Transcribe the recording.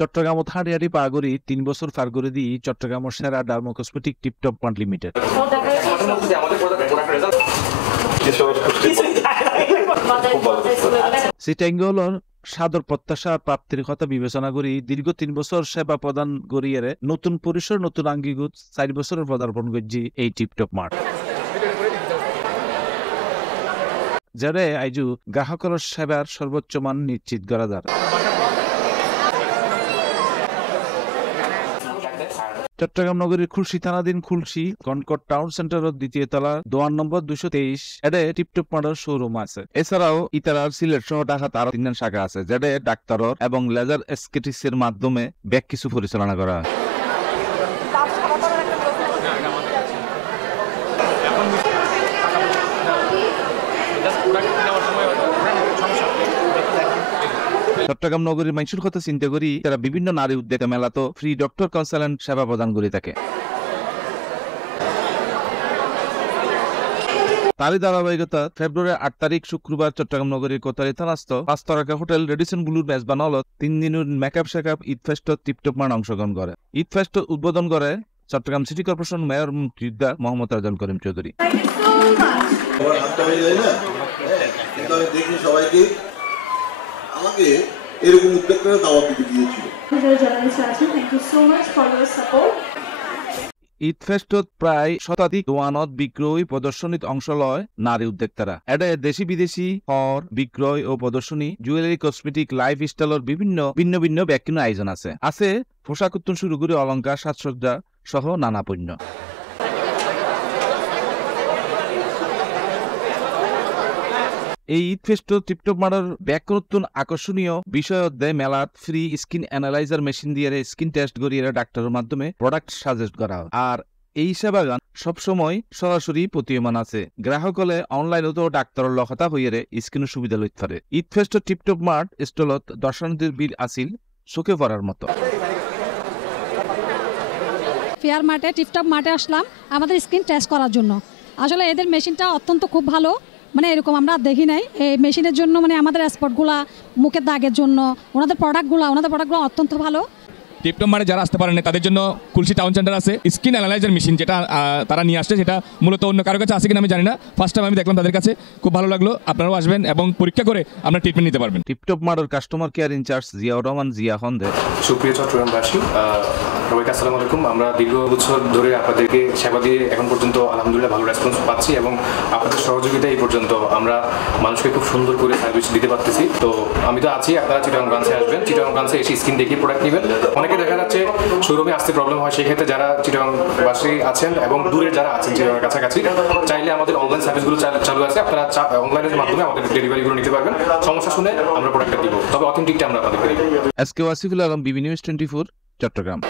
চট্টগ্রাম ও থাড়িয়ারি পাগরি ৩ বছর পার করে দিয়ে চট্টগ্রাম সেরা dermo cosmetic Tiptop mart limited. সিটাঙ্গলর সাদর প্রত্যাশা প্রাপ্তির কথা বিবেচনা করি দীর্ঘ ৩ বছর সেবা প্রদান করিয়ে নতুন পরিসর নতুন আঙ্গিগুত ৪ বছরের পদার্পণ করছি এই টিপটপ মার্ট, যারা আইজু গ্রাহকের সেবার সর্বোচ্চ মান নিশ্চিত করা যায়। চট্টগ্রাম নগরীর খুলশি থানাধীন খুলশি কনকট টাউন সেন্টারের দ্বিতীয় তলা দোয়ান নম্বর ২২৩ এডে টিপটপ মার্টের শোরুম আছে। এছাড়াও ইতারার সিলেট সহ ঢাকাতে আরো ৩ শাখা আছে, যেটা ডাক্তারের এবং লেজার এসকেটিক্স এর মাধ্যমে ব্যাক কিছু পরিচালনা করা হয়। চট্টগ্রাম নগরীর মানুষের কথা চিন্তা করি তারা বিভিন্ন নারী উদ্যোগে মেলাতো ফ্রি ডক্টর কনসালটেন্ট সেবা প্রদান করে থাকে। তারই ধারাবাহিকতা ফেব্রুয়ারি ৮ তারিখ শুক্রবার চট্টগ্রাম নগরীর কোতারি থানাস্থ ৫ তারকা হোটেল রেডিসন ব্লুর মেজবান হলত ৩ দিনের makeup shake-up Eid fest tiptop mart অংশগ্রহণ করে। ঈদ ফেস্ট উদ্বোধন করে চট্টগ্রাম সিটি কর্পোরেশন মেয়র মুক্তিযোদ্ধা মোহাম্মদ রাজন করিম চৌধুরী। আমাকে এরকম উদ্যোক্তারা দাওয়াত দিয়েছিল। ঈদ ফেস্টত প্রায় শতাধিক দোয়ানত বিক্রয় প্রদর্শনীত অংশ লয় নারী উদ্যোক্তারা। এটা দেশি বিদেশি হর বিক্রয় ও প্রদর্শনী, জুয়েলারি, কসমেটিক, লাইফ স্টাইলের বিভিন্ন ভিন্ন ব্যাখ্যান আয়োজন আছে পোশাক উত্তন শুরু করে অলংকার, সাজসজ্জা সহ নানা পণ্য। এই ঈদ ফেস্ট টিপটপ মার্টের ব্যাকরণ আকর্ষণীয় বিষয় দেয় মেলাত ফ্রি স্কিন অ্যানালাইজার মেশিন দিয়ে স্কিন টেস্ট করিয়ে ডাক্তারের মাধ্যমে প্রোডাক্ট সাজেস্ট করা হয়। আর এই সেবাগান সবসময় সরাসরি প্রতীয়মান আছে। গ্রাহক হলে অনলাইনেও ডাক্তারের লখতা হইয়ে স্কিনের সুবিধা লইতে পারে। ঈদ ফেস্ট টিপটপ মার্ট স্টলত দর্শনার্থীর ভিড় আসিল চোখে পড়ার মতো। ফেয়ার মার্টে টিপটপ মার্টে আসলাম আমাদের স্কিন টেস্ট করার জন্য। আসলে এদের মেশিনটা অত্যন্ত খুব ভালো, মানে এরকম আমরা দেখি নাই। এই মেশিনের জন্য মানে আমাদের স্পটগুলা, মুখের দাগের জন্য ওনাদের প্রোডাক্টগুলো অত্যন্ত ভালো। টিপটপ মার্টে যারা আসতে পারেন তাদের জন্য খুলশি টাউন সেন্টার আছে স্কিন অ্যানালাইজার মেশিন, যেটা তারা নিয়ে আসছে, সেটা মূলত অন্য কারো কাছে আছে কিনা আমি জানি না। ফার্স্ট টাইম আমি দেখলাম তাদের কাছে, খুব ভালো লাগলো। আপনারাও আসবেন এবং পরীক্ষা করে আপনারা ট্রিটমেন্ট নিতে পারবেন। টিপটপ মার্টের customer care incharge Ziaur Rahman Zia হন্দে। সুপ্রিয় চট্টগ্রামবাসী, সবাইকে আসসালামু আলাইকুম। আমরা দীর্ঘ বছর ধরে আপনাদেরকে সেবা দিয়ে এখন পর্যন্ত আলহামদুলিল্লাহ ভালো রেসপন্স পাচ্ছি এবং আপনাদের সহযোগিতা এই পর্যন্ত আমরা মানুষকে খুব সুন্দর করে সার্ভিস দিতে পারতেছি। তো আমি তো আছি, আপনারা চিটাগং ব্রাঞ্চে আসবেন, চিটাগং ব্রাঞ্চে এসে স্কিন দেখে প্রোডাক্ট নেবেন। অনেকে দেখা যাচ্ছে শোরুমে আসতে প্রবলেম হয়, সেই ক্ষেত্রে যারা চিটাগংবাসী আছেন এবং দূরের যারা আছেন চিটাগংয়ের কাছাকাছি, চাইলে আমাদের অনলাইন সার্ভিসগুলো চালু আছে। আপনারা অনলাইনের মাধ্যমে আমাদের ডেলিভারিগুলো নিতে পারবেন। সমস্যা শুনে আমরা প্রোডাক্টটা দিব, তবে অথেন্টিকটা আমরা আপনাদেরকে দিব। এসকে ওয়াসিফুল আলম, বিবি নিউজ 24, চট্টগ্রাম।